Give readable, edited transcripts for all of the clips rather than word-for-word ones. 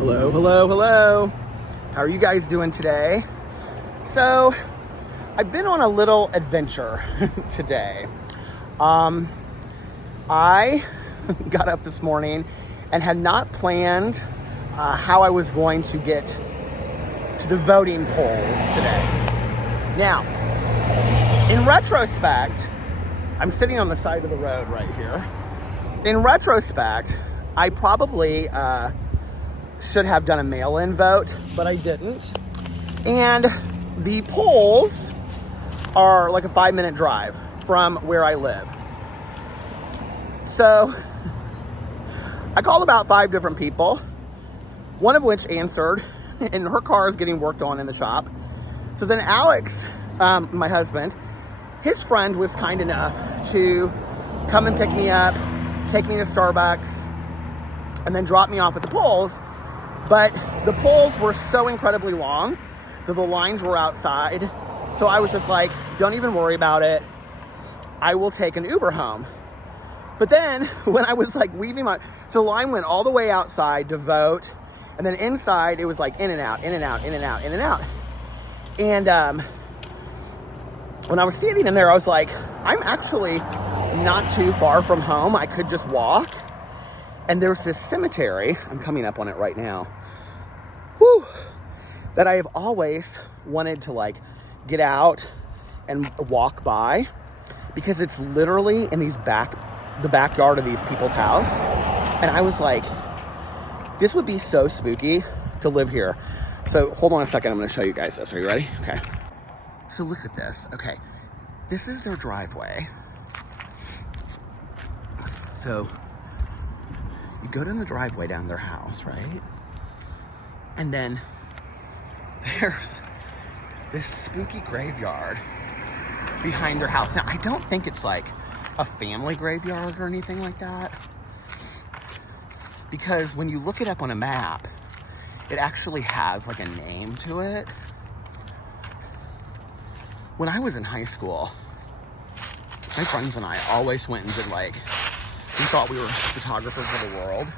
Hello, hello, hello. How are you guys doing today? So, I've been on a little adventure today. I got up this morning and had not planned how I was going to get to the voting polls today. Now, in retrospect, I'm sitting on the side of the road right here. In retrospect, I probably should have done a mail-in vote, but I didn't. And the polls are like a 5-minute drive from where I live. So I called about 5 different people, one of which answered, and her car is getting worked on in the shop. So then Alex, my husband, his friend was kind enough to come and pick me up, take me to Starbucks, and then drop me off at the polls. But the polls were so incredibly long that the lines were outside. So I was just like, don't even worry about it. I will take an Uber home. But then when I was like leaving so the line went all the way outside to vote. And then inside it was like in and out, in and out, in and out, in and out. And when I was standing in there, I was like, I'm actually not too far from home. I could just walk. And there's this cemetery, I'm coming up on it right now, that I have always wanted to like get out and walk by, because it's literally in the backyard of these people's house. And I was like, this would be so spooky to live here. So hold on a second, I'm gonna show you guys this. Are you ready? Okay. So look at this. Okay, this is their driveway. So you go down the driveway down their house, right? And then there's this spooky graveyard behind their house. Now, I don't think it's like a family graveyard or anything like that, because when you look it up on a map, it actually has like a name to it. When I was in high school, my friends and I always went and did like, we thought we were photographers of the world,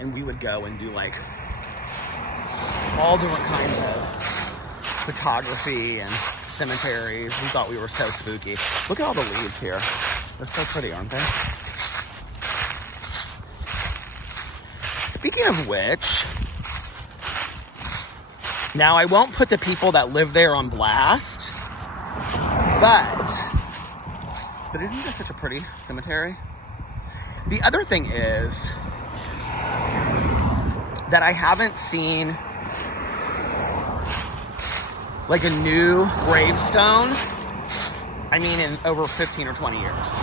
and we would go and do like all different kinds of photography and cemeteries. We thought we were so spooky. Look at all the leaves here. They're so pretty, aren't they? Speaking of which, now I won't put the people that live there on blast, but isn't this such a pretty cemetery? The other thing is that I haven't seen like a new gravestone, I mean, in over 15 or 20 years.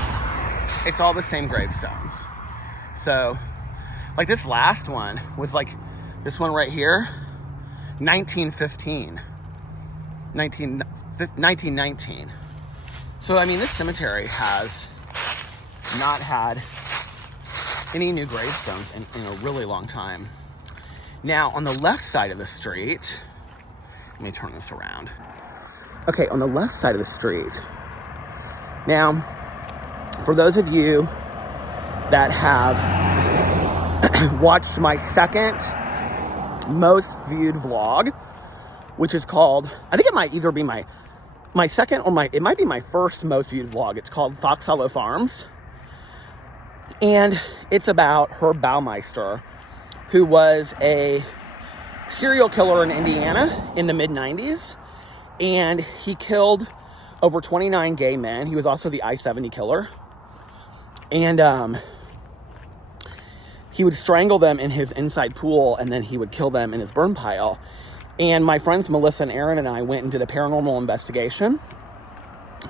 It's all the same gravestones. So, like this last one was like, this one right here, 1919. So, I mean, this cemetery has not had any new gravestones in a really long time. Now, on the left side of the street, let me turn this around. Okay, on the left side of the street. Now, for those of you that have watched my second most viewed vlog, which is called, I think it might either be my second or it might be my first most viewed vlog. It's called Fox Hollow Farms. And it's about Herb Baumeister, who was a serial killer in Indiana in the mid-90s. And he killed over 29 gay men. He was also the I-70 killer. And he would strangle them in his inside pool, and then he would kill them in his burn pile. And my friends Melissa and Aaron and I went and did a paranormal investigation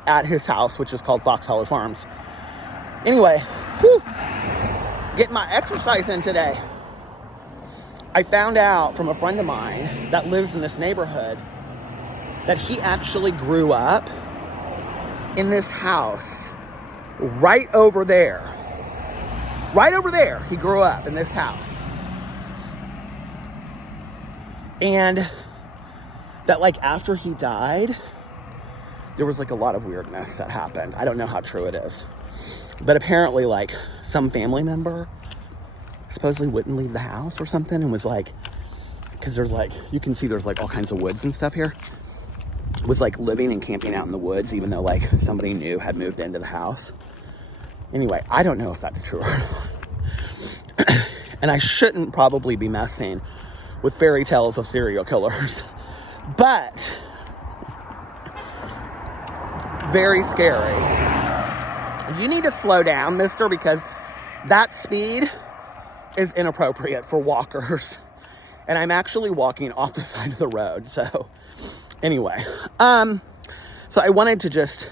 at his house, which is called Fox Hollow Farms. Anyway, getting my exercise in today. I found out from a friend of mine that lives in this neighborhood that he actually grew up in this house right over there. Right over there, he grew up in this house. And that like after he died, there was like a lot of weirdness that happened. I don't know how true it is. But apparently like some family member supposedly wouldn't leave the house or something, and was like, because there's like, you can see there's like all kinds of woods and stuff here, was like living and camping out in the woods, even though like somebody new had moved into the house. Anyway, I don't know if that's true or not. And I shouldn't probably be messing with fairy tales of serial killers, but very scary. You need to slow down, mister, because that speed is inappropriate for walkers. And I'm actually walking off the side of the road. So anyway, so I wanted to just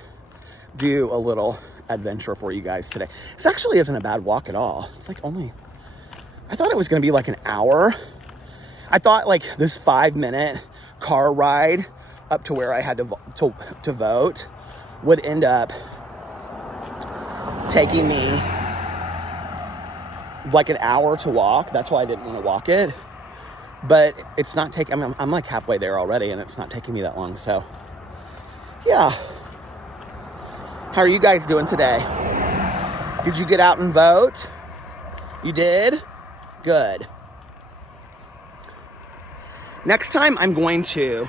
do a little adventure for you guys today. This actually isn't a bad walk at all. It's like only, I thought it was going to be like an hour. I thought like this 5-minute car ride up to where I had to vote would end up taking me like an hour to walk. That's why I didn't want to walk it. But it's not taking, I mean, I'm like halfway there already, and it's not taking me that long. So yeah. How are you guys doing today? Did you get out and vote? You did? Good. Next time I'm going to,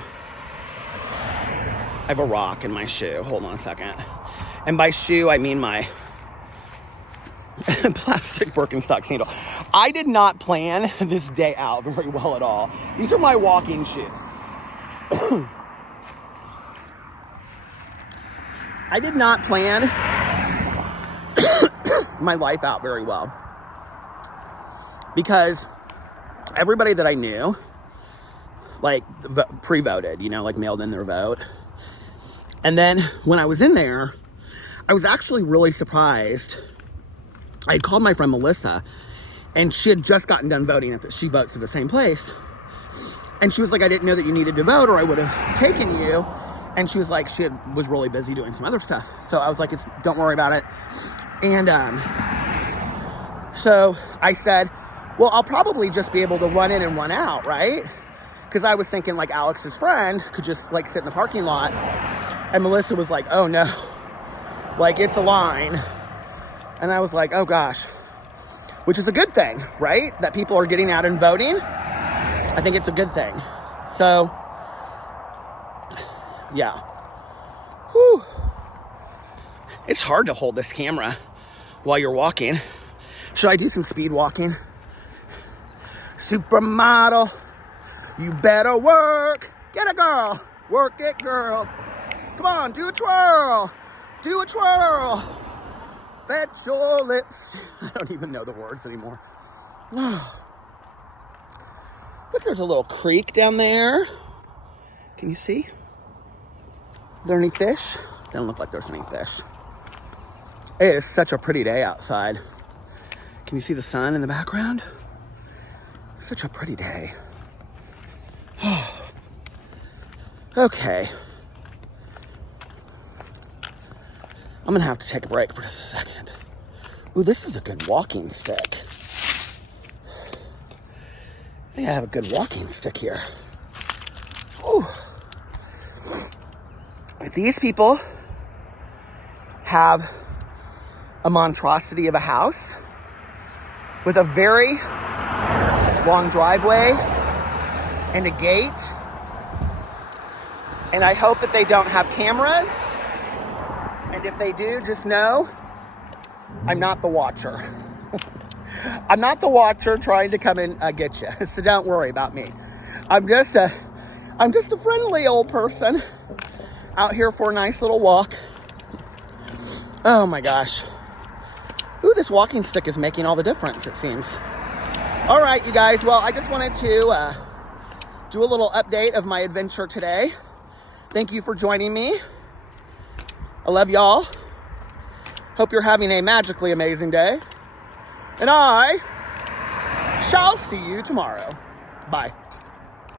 I have a rock in my shoe. Hold on a second. And by shoe, I mean my plastic Birkenstock sandal. I did not plan this day out very well at all. These are my walking shoes. I did not plan my life out very well, because everybody that I knew, like, pre-voted, you know, like mailed in their vote. And then when I was in there, I was actually really surprised. I had called my friend Melissa, and she had just gotten done voting she votes at the same place. And she was like, I didn't know that you needed to vote, or I would have taken you. And she was like, was really busy doing some other stuff. So I was like, don't worry about it. And so I said, well, I'll probably just be able to run in and run out, right? Because I was thinking like Alex's friend could just like sit in the parking lot. And Melissa was like, oh no, like it's a line. And I was like, oh gosh, which is a good thing, right? That people are getting out and voting. I think it's a good thing. So yeah. Whew. It's hard to hold this camera while you're walking. Should I do some speed walking? Supermodel, you better work. Get a girl. Work it, girl. Come on, do a twirl. Do a twirl. Bet your lips. I don't even know the words anymore. Look, there's a little creek down there. Can you see? Are there any fish? Doesn't look like there's any fish. It is such a pretty day outside. Can you see the sun in the background? Such a pretty day. Okay. I'm gonna have to take a break for just a second. Ooh, this is a good walking stick. I think I have a good walking stick here. Ooh. These people have a monstrosity of a house with a very long driveway and a gate. And I hope that they don't have cameras. And if they do, just know I'm not the watcher. I'm not the watcher trying to come and get you. So don't worry about me. I'm just a friendly old person out here for a nice little walk. Oh my gosh. Ooh, this walking stick is making all the difference, it seems. All right, you guys. Well, I just wanted to do a little update of my adventure today. Thank you for joining me. I love y'all. Hope you're having a magically amazing day. And I shall see you tomorrow. Bye.